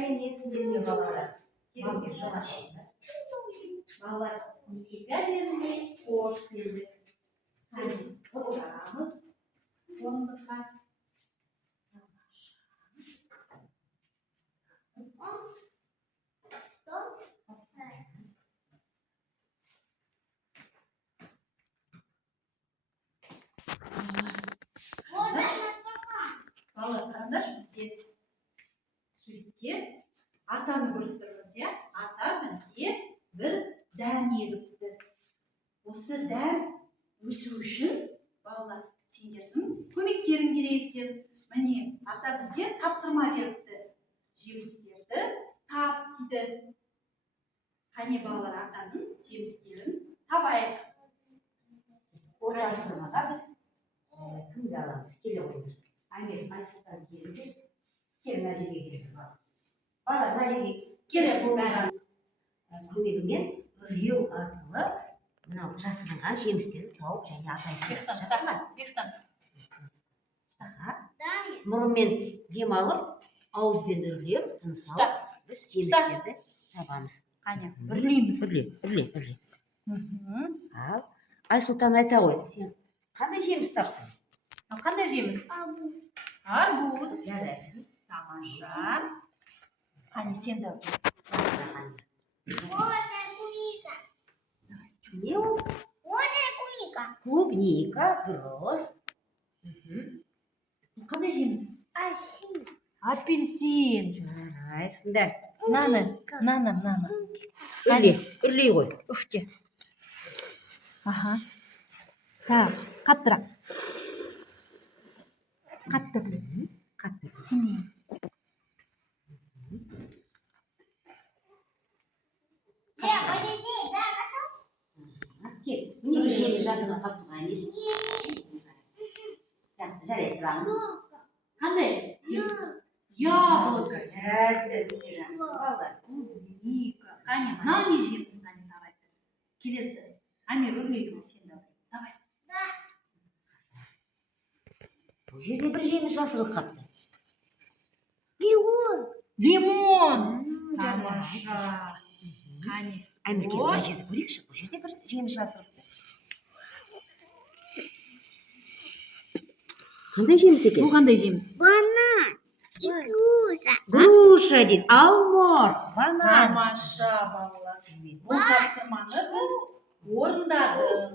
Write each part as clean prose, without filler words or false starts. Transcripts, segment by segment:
Әмен етсіндерге балалар. Керемдер жамашында. Балалар, мектептеріне қош келдік. Қане, отырамыз. Орындыққа. Балалар, қараңдаршы бізде суретте атаны көріп тұрмыз, иә? Ата бізде бір дән егіпті. Осы дән өсу үшін балалар сендердің көмектерің керек екен. Міне, ата бізге тапсырма беріпті. Жемістерді тап дейді. Қане балалар, атаның жемістерін табайық. Ол тапсырмаға біз кімді аламыз? Келе қойдыр. Әмер Айсұлтан келіңдер. Келін мына жерге келіңдер. Бала мына жерге келіп болған көмегімен үрлеу арқылы мынау жасырынған жемістерді тауып және атайсың. Бекстан. Мұрынмен дем алып, ауызбен үрлеп, тыныс алып, біз жемістерді табамыз. Қане, үрлейміз. Үрле. Ал, Айсұлтан айта ғой, сен қандай жеміс таптың? Қандай жеміс? Арбуз. Жарайсың. Тамаша. Қане, сен де. Не ол? Клубника, дұрыс. Қандай жеміс? Апельсин. Жарайсыңдар. Наны. Үрлей ғой. Үфте. Аха. Так, қаттырақ. Қатты. Сене. Міне бір жеміс жасына таптық әмер. Жақсы, жарай тұрамыз. Қандай? Яблоко. Жақсы, балалар. Клубника. Қане, мынау не жеміс? Қане, давай. Келесі. Әмер үрлейді ғой, сен давай. Давай. Бұл жерде бір жеміс жасырып қапты. Лимон. Тамаша. Қане. Әмірке, мына жерді көрейікші. Бұл жерде бір жеміс жасырыпты. Қандай жеміс екен? Бұл қандай жеміс? Банан и груша. Груша дейді. Алмұрт. Банан. Тамаша, балалар. Бұл тапсырманы біз орындадық.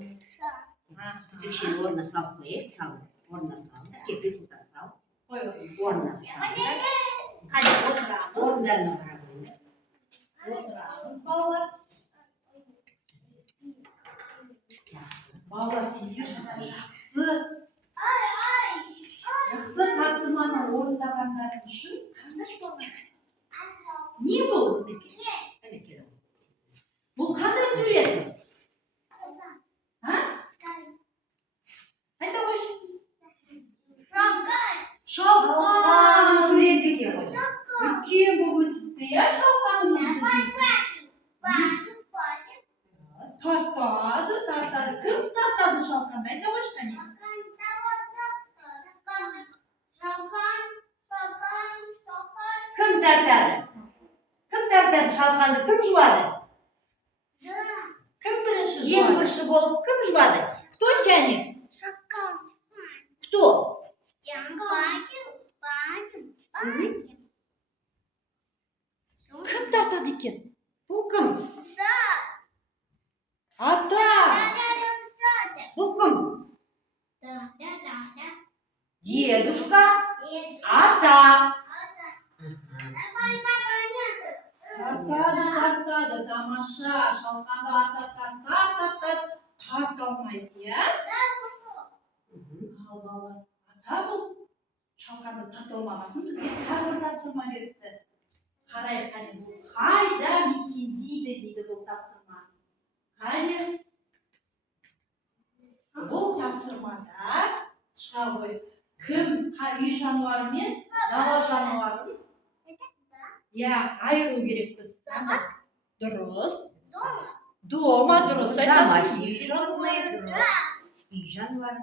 Түтікшені орнына салып қойып, орнына салып, кепіл сұлтан салып, Қой. орнына салып. Қане, отырамыз. Орындарына қарап қойыңдар. Отырамыз, балалар. Жақсы. Балалар, сендер жақсы тапсырманы орындағандарың үшін қандай балалар? Не бұл? Бұл қандай сурет? Айта қойшы. Шалқан сурет екен ғой. үлкен болып өсіпті, иә, шалқанымыз тартады. Кім тартады шалқанды? Айта қойшы қане. Кім тартады? Кім тартады шалқанды? Кім жуады? Кім бірінші Ең жуады? бірінші болып кім жуады? Кто тянет? Кто? Кім тартады екен? Бұл кім? Ата! Бұл кім? Дедушка, ата. Тартады, тамаша. Шалқанды ата тарта алмайды, иә? Ал балалар, ата бұл шалқанды тарта алмағасын бізге тағы бір тапсырма беріпті. Қарайық, қане, бұл қайда мекендейді дейді бұл тапсырма. Қане, бұл тапсырмада шыға ғой. Кім үй жануары емес, дала жануарын айыру керекпіз. Дұрыс. Дома дұрыс айтасың. Үй жануары.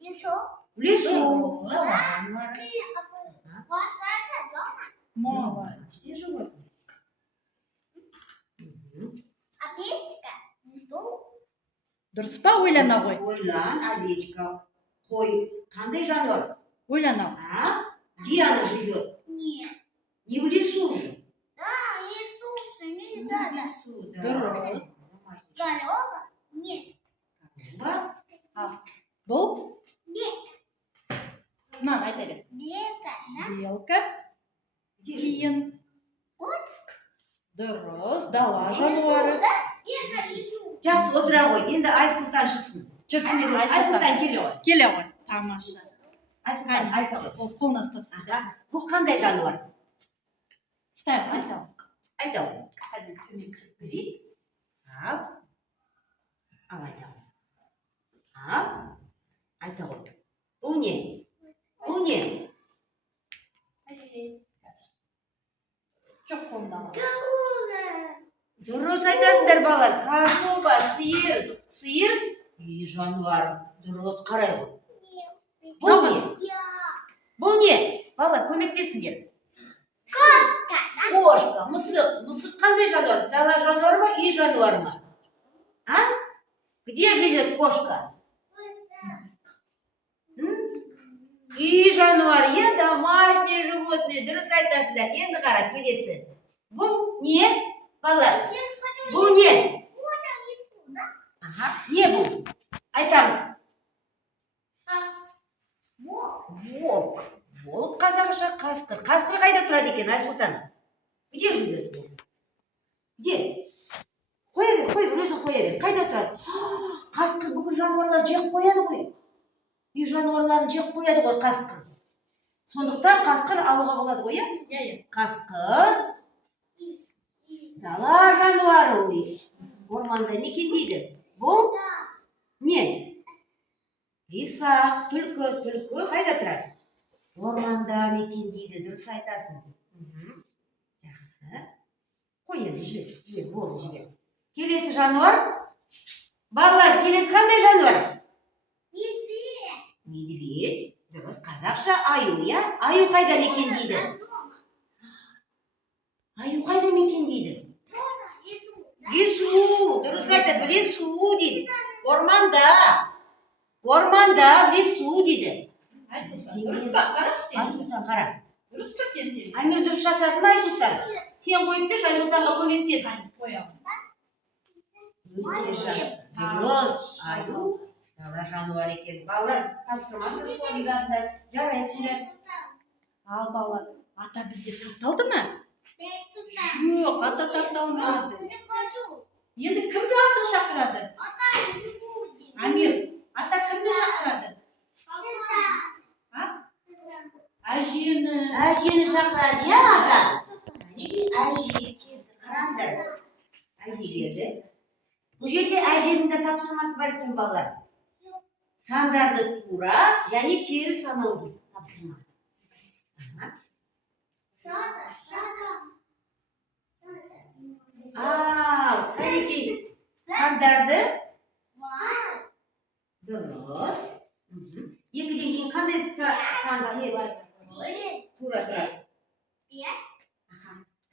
Лесу. В лесу. Молодец. Животные. Мгм. Овечка. Внизу. Дұрыс па? Ойлана ғой. Ойлан, овечка. Қой. Қандай жануар? Ойлана. А? Где она живет? Нет. Не в лесу же. Да, Иисус, не Не в надо. лесу, да. Дұрыс. Домашний Голова. Нет. животное. Бұл? Бек. Мынаны айта бер. Бека, да? Белка. Где живет? Тиын. Вот. Дұрыс. Дала Иисус, жануары. да? Это Иисус. Жақсы, отыра ғой. Енді Айсұлтан шықсын. Жүр. Айсұлтан Айсұлтан. келе ғой. Келе ғой. Тамаша. Айсұлтан, айта ғой. Ол қолына ұстапсың да. Бұл қандай жануар? Ставь, айта ғой. Айта ғой. Кәдімгі төмен түсіріп берейік. Ал. Ал айта ғой. Ал. Айта ғой. Бұл не? Бұл не? Жоқ қолында. Голова. Дұрыс айтасыңдар балалар. Корова, сиыр. Сиыр? И жануар. Дұрыс қарай ғой. Бұл не? Я. Бұл не? Балалар, көмектесіңдер. Кошка. Кошка, мысық. Мысық қандай жануар? Дала жануары ма, үй жануары ма? А? Где живет кошка? Үй жануар, иә, домашнее животное. Дұрыс айтасыңдар. Енді қара, келесі. Бұл не? Балалар, бұл не? Ага, не бұл? Айтамыз. Волк. Волк қазақша қасқыр. Қасқыр қайда тұрады екен, Айсұлтан? Где живет волк? Где? Қоя бер, өзің қоя бер. Қайда тұрады? Қасқыр бүкіл жануарлар жеп қояды ғой. Үй жануарларын жеп қояды ғой қасқыр. Сондықтан қасқыр алуға болады ғой, иә? Иә. Қасқыр дала жануары ол. Орманда мекендейді. Бұл не? Лиса, түлкі қайда тұрады? Орманда мекендейді, дұрыс айтасың. Жақсы. Қой енді жібер, болды жібер. Келесі жануар? Балалар, келесі қандай жануар? Медведь. Дұрыс, қазақша аю, иә? Аю қайда мекендейді? Аю қайда мекендейді? Лесу. Дұрыс айтады, лесу дейді. Орманда. Орманда, лесу дейді. Дұрыс па? Қарашы сен. Айсұлтан, қара. Дұрыс па екен сен? Амир дұрыс жасады ма, Айсұлтан? Сен қойып берші, Айсұлтанға көмектес. Қоямын. Өте жақсы. Дұрыс. Аю дала жануар екен. Балалар, тапсырма дұрыс орындарында. Жарайсыңдар. Ал балалар, ата бізде тапталды ма? Жоқ, ата тапталмады. Енді кімді ата шақырады? Амир, ата кімді шақырады? Әжені. Әжені шақырады, иә, ата? Неге әже деді? Қараңдар. Әже деді. Бұл жерде әженің де тапсырмасы бар екен, балалар. Сандарды тура және кері санау дейді тапсырма. Қанекей сандарды дұрыс. Екіден кейін қандай сан тура тұрады?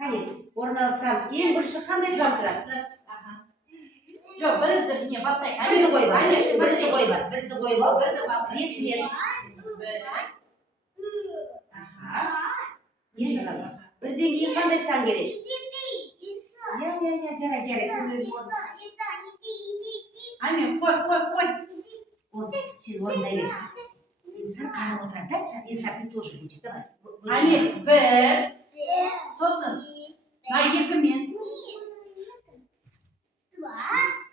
Қане, орналастырам. Ең бірінші қандай сан тұрады? Жоқ, бірді не бастайық. Бірді қойып ал. Бірді қойып ал. Бірді қойып ал. Ретімен. Енді қара. Бірден кейін қандай сан келеді? Иә, жарай. Сен өзің орын. Амир, қой. Сен орындай бер. Инсан қарап отырады, да? Сейчас инсан ты тоже будет. Давай. Амир, бір. Сосын. Екімен.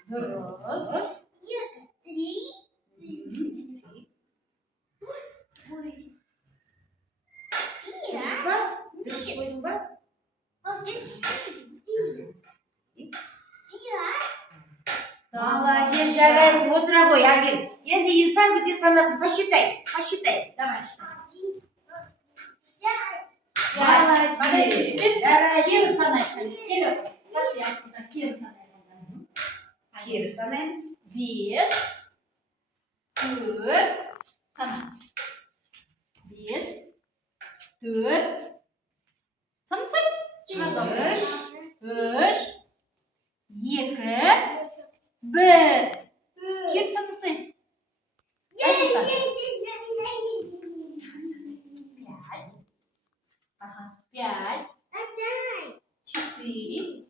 Дұрыс. Дұрыс па? Дұрыс қойдың ба? Молодец, жарайсың. Отыра ғой, Амир. Енді инсан бізде санасын. Посчитай. Давай. Молодец. Кері санайық. Кері санайық. Кері санаймыз. 5, 4, сана. 5, 4, Üç. 3, 2, 1. Kim sanırsın? Aysultan. 5. Ага. 5, 4, 3, 1.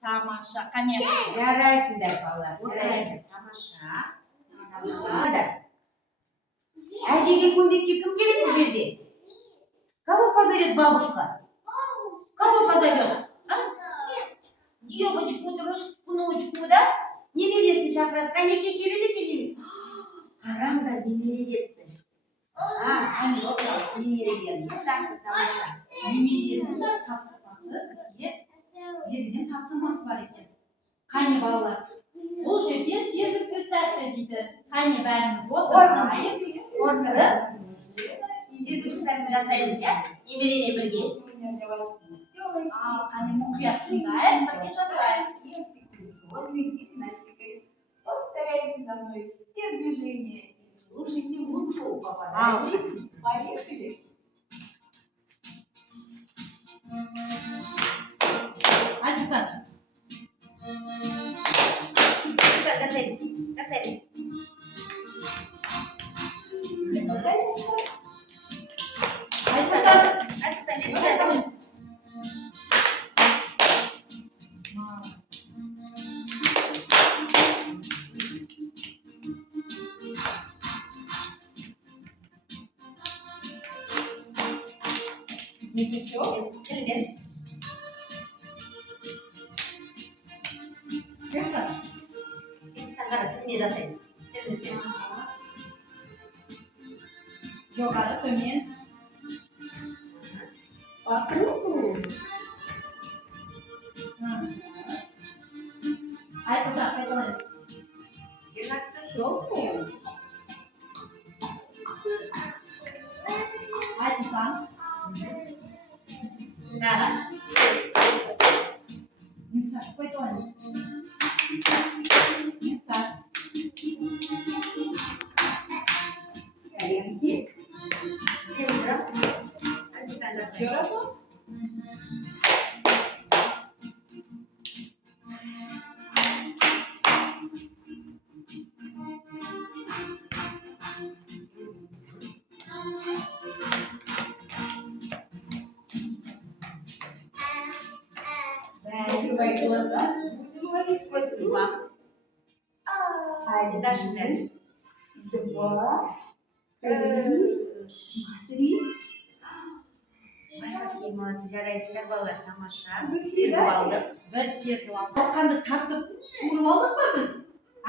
Тамаша. Конец. Жарайсыңдар балалар, жарайсыңдар. Тамаша. Тамаша. Әжеге көмекке кім керек бұл жерде? Кого позовет бабушка? Кого позовет? Девочку дұрыс, внучку, да? Немересін шақырады. Қанекке келеді келеді. Қараңдар, немере кетті. Немере келді. Жақсы, тамаша. Немеренің тапсырмасы бізге берген тапсырмасы бар екен. Қане балалар, бұл жерде сергітті сәтті дейді. Қане бәріміз отырайық. Отырып, сергітушілерін жасаймыз, я? Немеремен бірге. Қане мұқият тыңдайық, бірге жасайық. Повторяйте за мной все движения и слушайте музыку. Поехали. Айсултан. Жасаймыз, жасаймыз. Айсултан. Айсултан, Ничего. келген. Жақсы. Қара, түнде жасаймыз. Жоғары, төмен. Айсултан, қайталаймыз. Айсултан. Тағы. Инсар, қайталаймыз. Инсар. Кәлемге. Сен тұрасың. Айсултан жасаймыз. Хорошо. Baik, Көз жұмамыз. Haydi, дашыңдар. 2, 3. Какие молодцы, жарайсыңдар балалар, тамаша. Вы Сергіп алдық. Бір сертіп алдық. Шалқанды тартып суырып алдық па біз?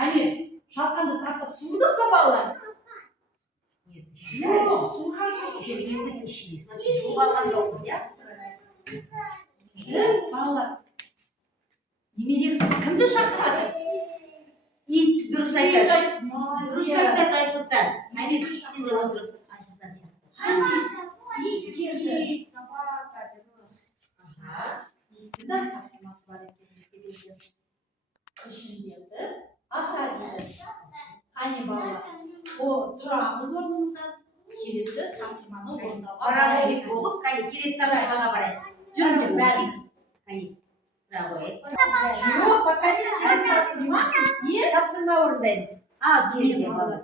Әмир, шалқанды тартып суырдық па балалар? Жоқ, суырған жоқ. Жерден ішіне, смотри, жуып алған жоқпыз, я? Балалар, немереңіз кімді шақырады? Ит, дұрыс айтады. Дұрыс Дұрыс айтады Айсултан. Әмир, сен де отырып. Айсултан сияқты. Ит келді. Собака, дұрыс. Итті да тапсырмасы бар екен бізге берген. Ішіндегі ата дейді. Қане балалар, тұрамыз орнымыздан. Келесі тапсырманы орындауға Паровозик болып, қане, келесі тапсырмаға барайық. Жүріңдер бәріміз. Қане, паровозик. Жоқ, пока біз тапсырма бізде. Тапсырма орындаймыз. Ал, келген балалар.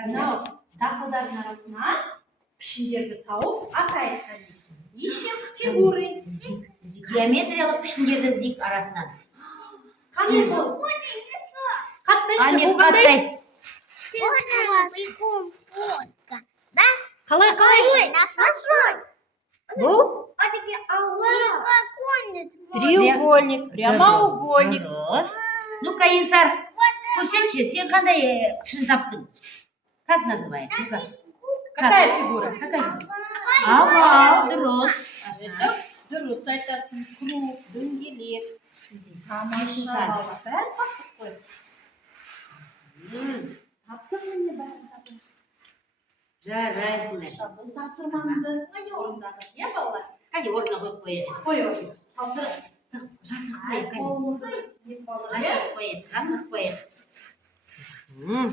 Мынау дақылдардың арасынан пішіндерді тауып атайық. Ищем фигуры. Геометриялық пішіндерді іздейік арасынан. Қандай бұл? Қаттайыншы, Амир, бұл қандай? қаттай. Қалай? Бұл? Треугольник, прямоугольник. Дұрыс. Ну-ка, Инсар, көрсетші, сен қандай пішін таптың? Как называется? Ну-ка. Какая фигура? Какая? Овал, дұрыс. Дұрыс айтасың, круг, дөңгелек. Тамаша балалар. Бәрін таптық қой. Таптың міне бәрін таптың. Жарайсыңдар. Бұл тапсырмамды орындадық, иә балалар? Қане, орнына қойып қояйық. Қой орын. Салдырып. Жасырып қояйық, қане. Қолымызды істеп балалар. Жасырып қояйық, жасырып қояйық. Можно.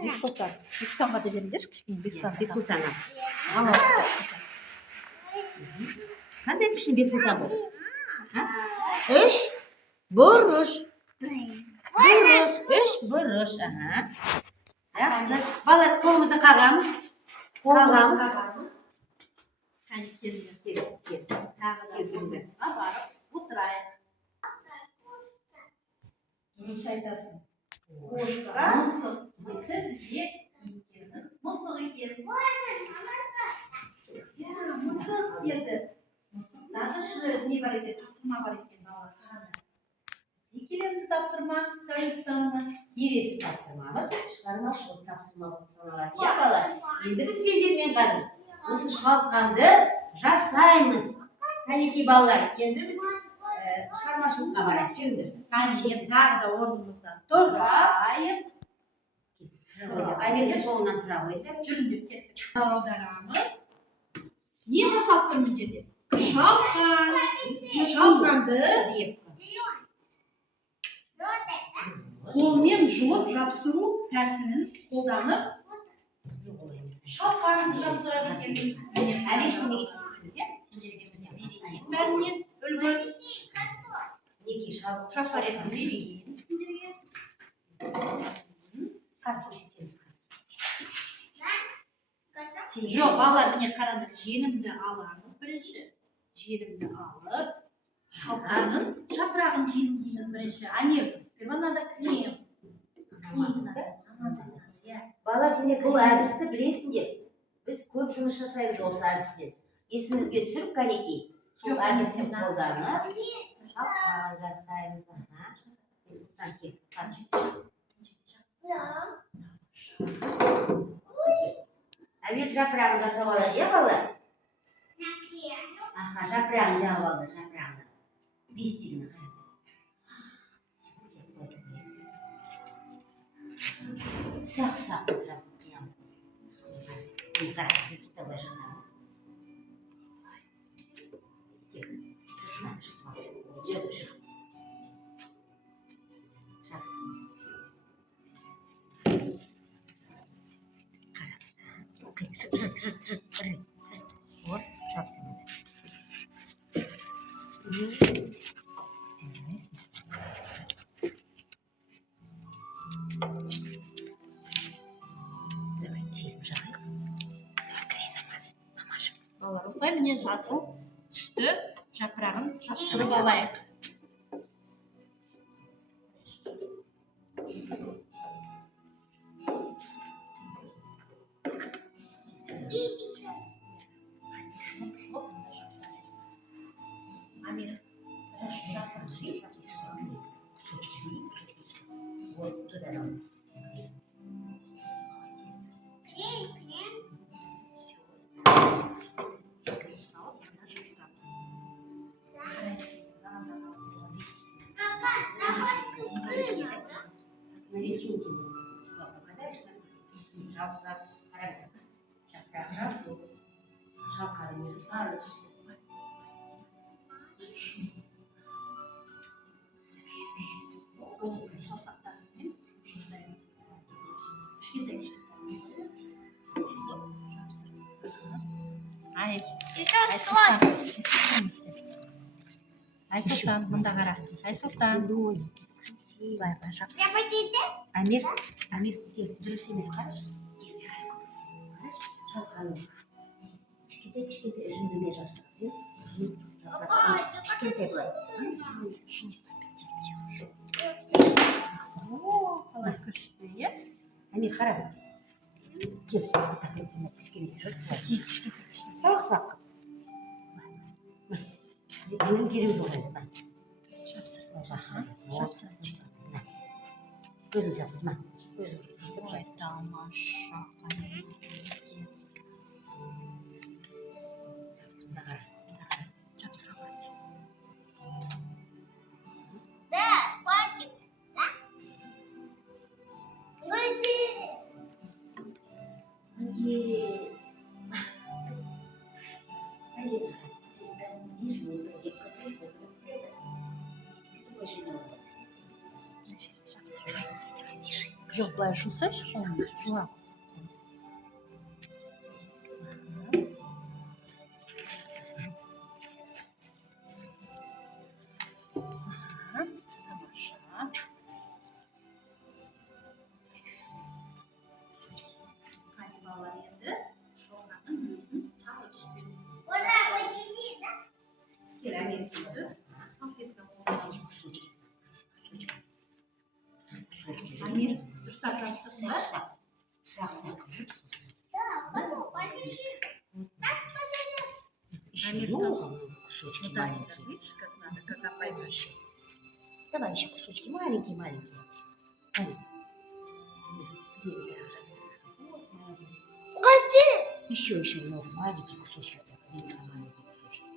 Бексұлтан. Бексұлтанға да беріңдерші, кішкене Бексұлтан. Бексұлтанға. Қандай пішін Бексұлтан бұл? Үш бұрыш. Бұрыш, үш бұрыш. Жақсы. Балалар, қолымызды қағамыз. Қағамыз. Кәне келіңдер. Кел. Тағы да орнымызға барып отырайық. Дұрыс айтасың. Қошқа мысық келсе бізге кейіпкеріміз мысық екен. Иә, мысық келді. Мысықта да не бар екен, тапсырма бар екен балалар. Қараңдар. Келесі тапсырма Сәулесұлтанова. Келесі тапсырмамыз шығармашылық тапсырма болып саналады. Иә, балалар. Енді біз сендермен қазір осы шалқанды жасаймыз. Кәнекей балалар, енді біз шығармашылыққа барайық. Жүріңдер. Кәне енді тағы да орнымыздан тұрайық. Айнелер солынан тұра қойды. Жүріңдер кеттік. Аударамыз. Не жасап тұр мына жерде? Шалқан. Шалқанды қолмен жұлып жапсыру тәсілін қолданып шалқанды жапсырады екенбіз. Әлі ештеңеге тиіспейміз, иә? Сендерге міне берейін бәрінен үлгі. Неге шалып Трафаретін берейін сендерге. қазір көрсетеміз. Жоқ, балалар міне қараңдар, желімді аламыз бірінші. Желімді алып, шалқанның жапырағын желімдейміз бірінші. Анер, сперва надо крем. Балалар, сендер бұл әдісті білесіңдер. Біз көп жұмыс жасаймыз осы әдіспен. Есімізге түсіріп, кәнекей. Сол әдісін қолданып, шалқан жасаймыз. Бексұлтан кел, қазір. Әуел жапырағын жасап алайық, иә балалар? Жапырағын жағып алды, жапырағын. Бестігін қайда. Ұсақ-ұсақ отырамыз, қиямыз. Қара, бексұлтан былай жатамыз. Жүріп шығамыз. Жақсы. Жырт. Вот, жақсы. Давай, желім жағайық. Давай, кірей намаз. Балалар, осылай міне жасыл түсті жапырағын жапсырып алайық. Вот туда нам. Нарисуйте. Покадаешься? Раз, қарайды. Жапырақ жасыл. Шалқанның өзі сары түсті. Саусақтармен жасаймыз. Кішкентай Айсұлтан, мұнда қара. Айсұлтан. Былай жапсыр. Амир, дұрыс емес, қарашы. Шалқанның кішкентай үзіндімен жапсырады. Кішкентай былай. Қалай күшті, е? Амир, қара. Кел, кішкене жұрт. Ұсақ. Өлім керек жоқ еді. Жапсыр. Көзің жапсыр, ма? Көзің жапсыр. Тамаша. Жапсыр. Жоқ, былай жусайшы, қолыңды жуа. Тамаша. Қане балалар, енді шалғанның өзін сары түспен керамикті салфетка қолданамыз. Амир, дұрыстап жабыстырсын ба? Еще Амир, много кусочки вот так вот, маленькие. видишь, как надо, как опять. Еще. Давай еще кусочки маленькие-маленькие. Ань, где это? Вот, молодец. Еще много маленьких кусочков. Так, видно, маленькие кусочки.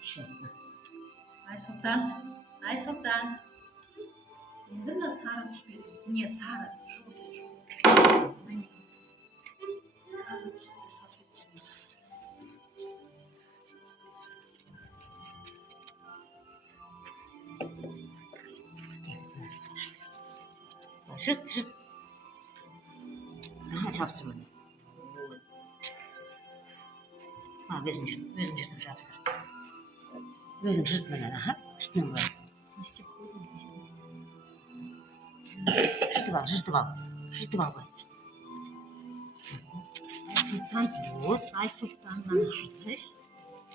Еще одна. Айсұлтан. Енді мына сары түспен, не сары, желтый. Сары түсті салфеткамен жабыстыр. Жырт. Ага, жабыстырмады. Вот. Өзің жыртып жабыстыр. Өзің жыртмадан, аха, үстінен былай. Не істеп қойдың? Жыртып ал былай. Айсұлтан, мынаны жыртсайшы.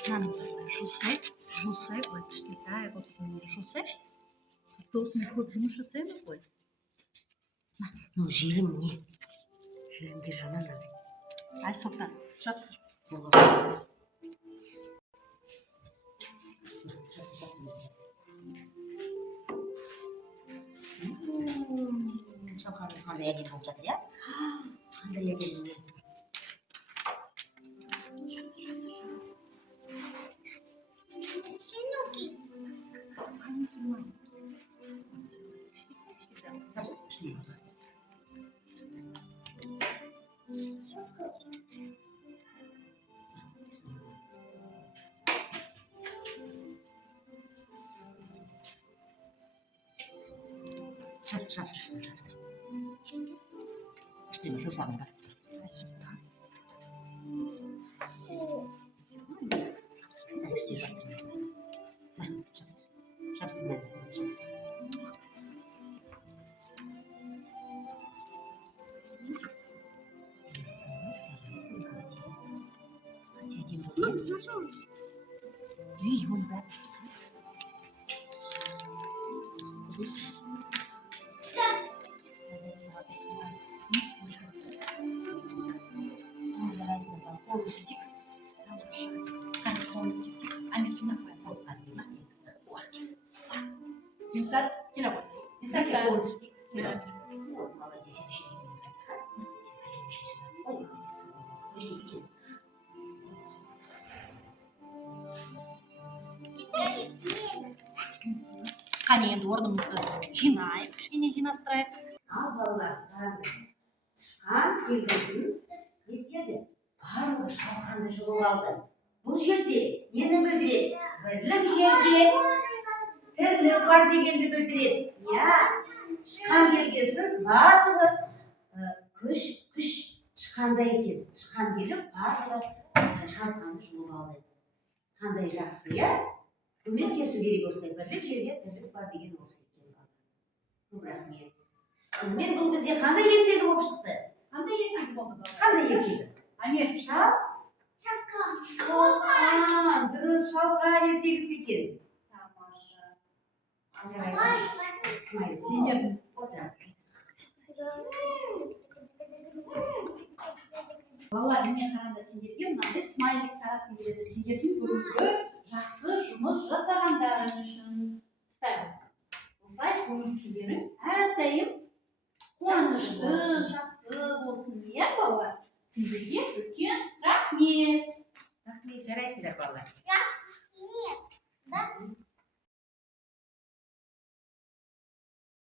Мынаны жусай, ой, кішкентай қылып жусайшы. Тіпті осымен көп жұмыс жасаймыз ғой. Ну, желім не? Желімдер жаман андай. Айсұлтан, жабыстыр. Шалқанымыз қандай әдемі болып жатыр, иә? Қандай әдемі. Жабыстыр. Üstüne саусағын бастыр. Айсұлтан. Сенсат, келе ғой. Молодец, еще тебе не знаю. Ой, иди. Қане енді орнымызды жинайық, кішкене жинастырайық. Ал балалар, шыққан келгенсін не істеді? Барлығы шалқанды жұлып алды. Бұл жерде нені білдіреді? Бірлік жерде тірлік бар дегенді білдіреді. Я, шыққан келгенсін барлығы күш шыққанда екен. Шыққан келіп барлығы шалқанды жұлып алды. Қандай жақсы, я? Көмектесу керек осылай. Бірлік жерде тірлік бар деген осы екен. Көп рахмет. Мен бұл бізде қандай ертегі болып шықты? Қандай ертегі болды? Қандай ертегі? Амир, Шалқан, дұрыс, шалқан ертегісі екен. Тамаша. Смайыл, Сендердің отыра. балалар, міне қараңдар, сендерге мынандай смайлик таратқым келеді. Сендердің бүгінгі жақсы жұмыс жасағандарың үшін. Ұстаймын. Осылай көңіл күйлерің әрдайым қуанышты, жақсы болсын, иә балалар? Сендерге үлкен рахмет. Рахмет, жарайсыңдар балалар.